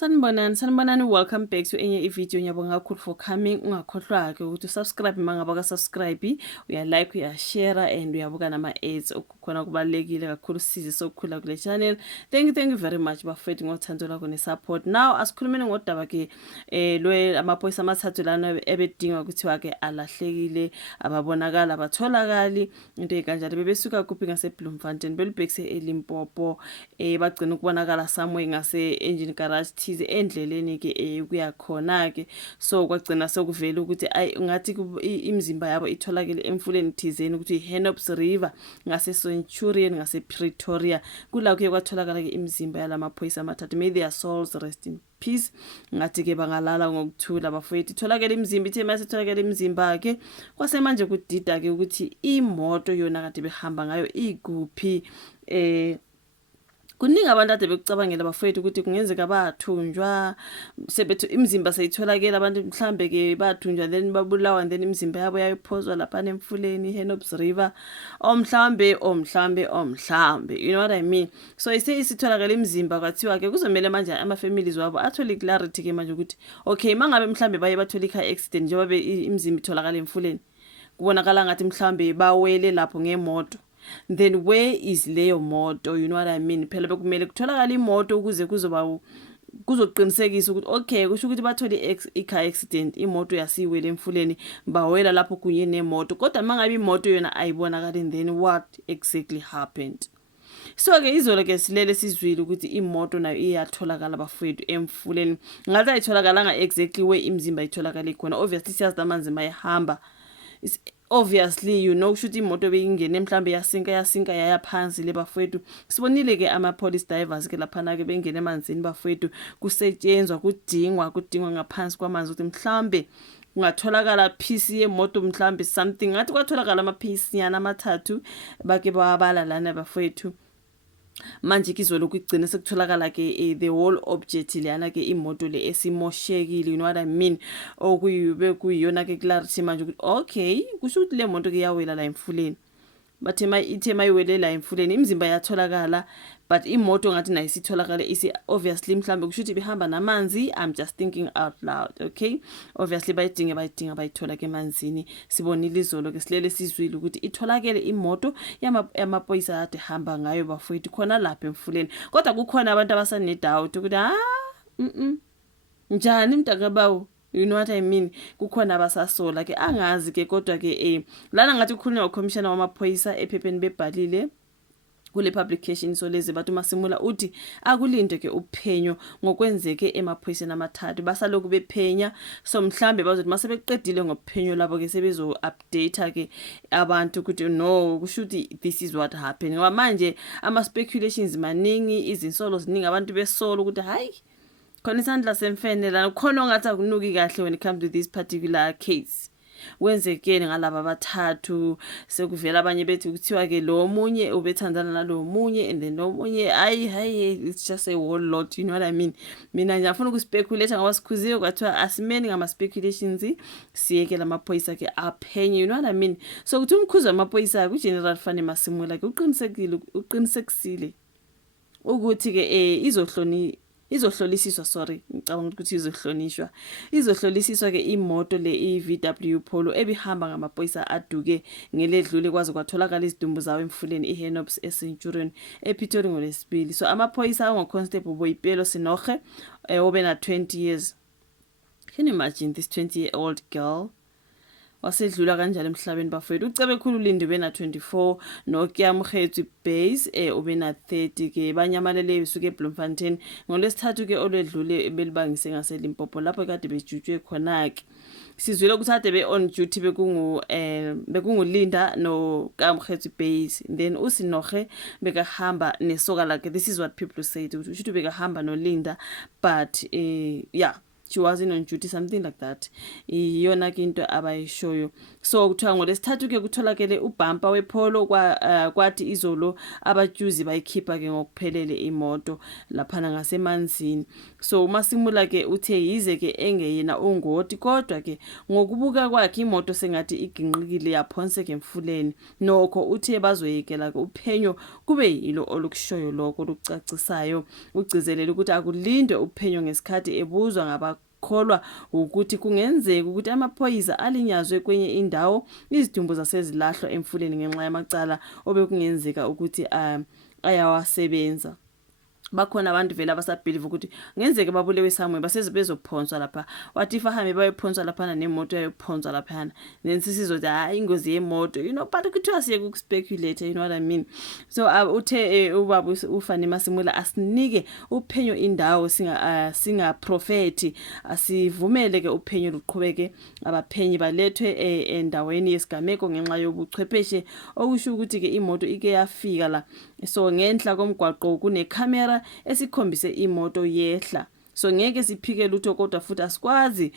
Sanibonani, welcome back to enye ivideo. Ngiyabonga kakhulu for coming. Ungakhohlwa-ke ukuthi usubscribe mangaba ka-subscribe, uyalike, uyashare and uyabuka nama-ads okukhona kubalulekile kakhulu size sokukhula kule channel. Thank you very much bafethu ngothando lakho ne-support. Now asikhulumeni ngodaba-ke amaphoyisa amathathu lana ebedinga kuthiwa-ke alahlekile, ababonakala, abatholakali, into ey'kanjalo. Bebesuka kuphi ngase-Bloemfontein belibhekise eLimpopo, bagcina ukubonakala somewhere ngase-engine garage thize endleleni-ke kuya khona-ke. So kwagcina sekuvela ukuthi ngathi imizimba yabo itholakele emfuleni thizeni ukuthi i-Hennops River ngase-Centurion ngase-Pretoria. Kula kuye kwatholakala-ke imizimba yalamaphoyisa amathathu. May their souls rest in peace. Ngathi-ke bangalala ngokuthula bafowethu. Itholakele imizimba, ithe mase itholakele imizimba-ke kwasemanje kudida-ke ukuthi imoto yona kade behamba ngayo ikuphi. Kuningi abantu ade bekucabangela bafowethu ukuthi kungenzeka bathunjwa, sebethu imizimba seyitholakele abantu mhlambe-ke bathunjwa then babulawa then imizimba yabo yayiphozwa lapha emfuleni Hennops River, mhlambe, you know what I mean. So isitholakele imizimba kwathiwa-ke kuzomela manje ama-families wabo athole clarity-ke manje ukuthi okay mangabe mhlambe baye bathola i-car accident njengoba imizimba itholakala emfuleni, kubonakala ngathi mhlambe bawele lapho ngemoto, then where is leyo moto, you know what I mean. Phela bekumele kutholakala imoto ukuze kuzoqinisekisa ukuthi okay kusho ukuthi bathole i-car accident, imoto yasiwela emfuleni, bawela lapho kunye nemoto, kodwa mangabe imoto yona ayibonakali, then what exactly happened. So-ke izolo-ke silele sizwile ukuthi imoto nayo iyatholakala bafowethu emfuleni. Ngathi ayitholakalanga exactly where imizimba itholakale khona. Obviously siyazi amanzi mayehamba, obviously you know kushuthi imoto beyingene mhlambe yasinka yaya phansi le bafowethu. Sibonile-ke ama-police divers-ke laphana-ke bengene emanzini bafowethu, kusetshenzwa kudingwa ngaphansi kwamanzi ukuthi mhlambe kungatholakala piece yemoto mhlambe something. Ngathi kwatholakala ama-piece nyana amathathu bake bawabala lana bafowethu. Manje kizolo kugcina sekutholakala-ke the whole object leyana-ke imoto le esimoshekile, you know what I mean. Kuyiyona-ke clarity manje ukuthi okay kusho ukuthi le moto-ke yawela la emfuleni, bathe ithe mayiwele la emfuleni imizimba yatholakala, but imoto ngathi nayo isitholakala obviously mhlambe kusho ukuthi behamba namanzi. I'm just thinking out loud, okay. Obviously bayithola-ke emanzini. Sibonile izolo-ke silele sizwile ukuthi itholakele imoto yamaphoyisa ade hamba ngayo bafowethu khona lapha emfuleni, kodwa kukhona abantu abasanedoubt ukuthi njani mntakabawo, you know what I mean. Kukhona abasasola-ke angazi-ke kodwa-ke lana ngathi kukhulunywa uCommissioner wamaphoyisa ephepheni bebhalile kule publication. So lezi bathi Masimula uthi akulinde-ke uphenyo ngokwenzeke emaphoyiseni amathathu, basaloku bephenya. So mhlambe bazothi masebeqedile ngophenyo labo-ke sebezo-update-ke abantu ukuthi no kusho ukuthi this is what happened. Ngoba manje ama-speculations maningi, izinsolo ziningi, abantu besola ukuthi hayi khona isandla semfene lana, khona ongathi akunuki kahle when it comes to this particular case. Kwenzekeni ngalaba abathathu, sekuvela abanye bethi kuthiwa-ke lo munye ubethandana nalo munye and then lo munye it's just a whole lot, you know what I mean. Mina ngiyafuna ukuspekulate ngoba sikhuziwe kwathiwa asimeni ngama-speculations, siyekela amaphoyisa-ke aphenye, you know what I mean. So kuthi umkhuzi wamaphoyisa kuGeneral Fani Masimula-ke uqinisekisile ukuthi-ke izohlolisiswa ngicabanga ukuthi izohlolisiswa-ke imoto le i-VW Polo ebihamba ngamaphoyisa aduke ngeledlule kwaze kwatholakala izidumbu zawo emfuleni i-Hennops eCenturion ePretoria ngolwesibili. So amaphoyisa ango-Constable Boipelo Senoge obena 20 years. Can you imagine this 20-year-old girl wasedlula kanjalo emhlabeni bafowethu. Ucebe khulu Lindi ubena 24, noKyamukhethu Base ubena 30-ke banyamalele besuke eBloemfontein ngolwesithathu-ke olwedlule belibangise ngaseLimpopo lapho kade bejutshwe khona-ke. Sizwile ukuthi ade be-on duty bekunguLinda noKyamukhethu Base, then uSinoge bekahamba nesoka lakhe. This is what people said ukuthi bekahamba noLinda, but yeah she wasn't on duty, something like that. Iyona ke into abayishoyo. So kuthiwa ngolesithathu ke kutholakele ubhampa wePolo kwathi izolo abajuzi bayikhipha ke ngokuphelele imoto laphana ngasemanzini. So uMasimula ke uthe yize ke engeyena ungoti kodwa ke ngokubuka kwakhe imoto sengathi iginqikile yaphonseka emfuleni. Nokho uthe bazoyekela ke uphenyo kube yilo olukushoyo lokho lucacisayo. Ugcizelela ukuthi akulindwe uphenyo ngesikhathi ebuzwa ngabakholwa ukuthi kungenzeka ukuthi amaphoyisa alinyazwe kwenye indawo izidumbu zasezilahlwa emfuleni ngenxa yamacala obekungenzeka ukuthi ayawasebenza. Bakhona abantu vele abasabhelieve ukuthi ngenzeke babulewe somewhere basezibezophonswa lapha. Wathi ifahambe bayophonswa lapha nemoto yayophonswa lapha. Then sisizothi hayi ingozi yemoto, but kuthiwa siye ukuspeculate, you know what I mean. So uthe ubaba uFani Masimula asinike uphenyo indawo singa prophet, asivumele ke uphenyo luqhubeke, abaphenyi balethwe endaweni yesigameko ngenxa yobuchwepheshe okusho ukuthi ke imoto ike yafika la. So ngenhla komgwaqo kune camera esikhombise imoto yehla. So ngeke siphike lutho kodwa futhi asikwazi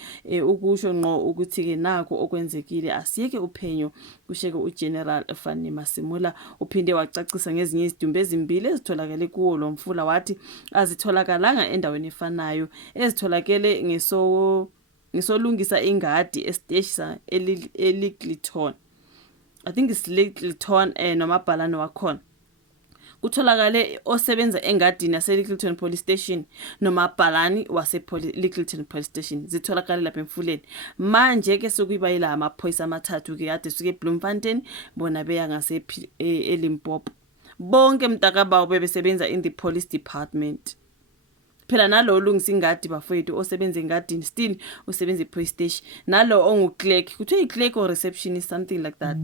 ukusho ngqo ukuthi ke nako okwenzekile. Asiyeke uphenyo kusheke uGeneral Fani Masimula. Uphinde wacacisa ngezinye izidumbu ezimbili ezitholakele kuwo lo mfula, wathi azitholakalanga endaweni efanayo, ezitholakele ngesolungisa ingadi estation eLittleton. I think it's Littleton nomabhalane wakhona. Kutholakale osebenza engadini yase-Littleton Police Station nomabhalani wase-Littleton Police Station zitholakale lapha emfuleni. Manje ke sokuyibayila amaphoyisa amathathu ke ade suke eBloemfontein bona beya ngase eLimpopo. Bonke mntakabawo bebesebenza in the police department. Phela nalo olungisa ingadi bafowethu osebenza engadini still usebenza ePolice Station. Nalo onguclerk, kuthiwa iclerk or receptionist, something like that.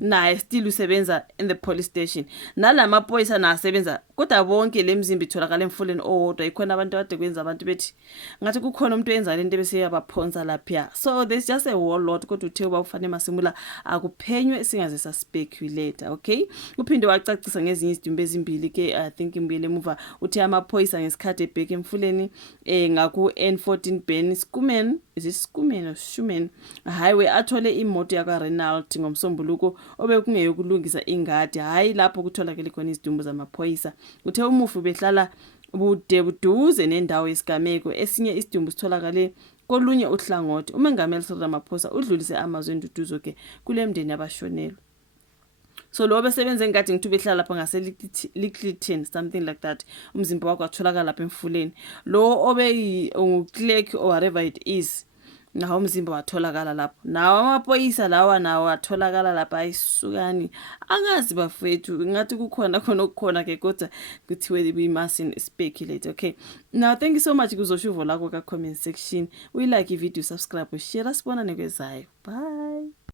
Naye still usebenza in the police station. Nalamaphoyisa nasebenza kodwa bonke lemzimba itholakala emfuleni owodwa. Ikhona abantu ade kwenza abantu bethi ngathi kukhona umuntu oyenza lento bese yabaphonsa lapha. So there's just a whole lot kodwa uthe uba uFani Masimula akuphenywe singaze saspekulate. Okay, uphinde wacacisa ngezinye izidumbu ezimbili ke I think imbili emuva uthe amaphoyisa ngesikhathi ebheke emfuleni ngaku N14 Ben Skuman, is it Skuman or Shuman highway athole imoto yakwa Renald ngomsombuluko obekungeyokulungisa ingadi, hayi lapho kutholakele khona izidumbu zamaphoyisa. Uthe umufu behlala buduze nendawo yesigameko, esinye isidumbu sitholakale kolunye uhlangothi. Umengameli Cyril Ramaphosa udlulise amazwi enduduzo ke kulemndeni abashonelwe. So lo besebenza engadi ngithu behlala lapha ngase-Littleton, something like that, umzimba wakho atholakala lapha emfuleni. Lo obe clerk or whatever it is, nawo umzimba watholakala lapho. Nawo amaphoyisa lawa nawo atholakala lapha. Ayisukani angazi bafethu, ngathi kukhona khona okukhona ke kodwa kuthiwe we mustn't speculate. Okay, now thank you so much kuzoshuvo lakho ka comment section. We like i video, subscribe, share, asibona nekwezayo. Bye.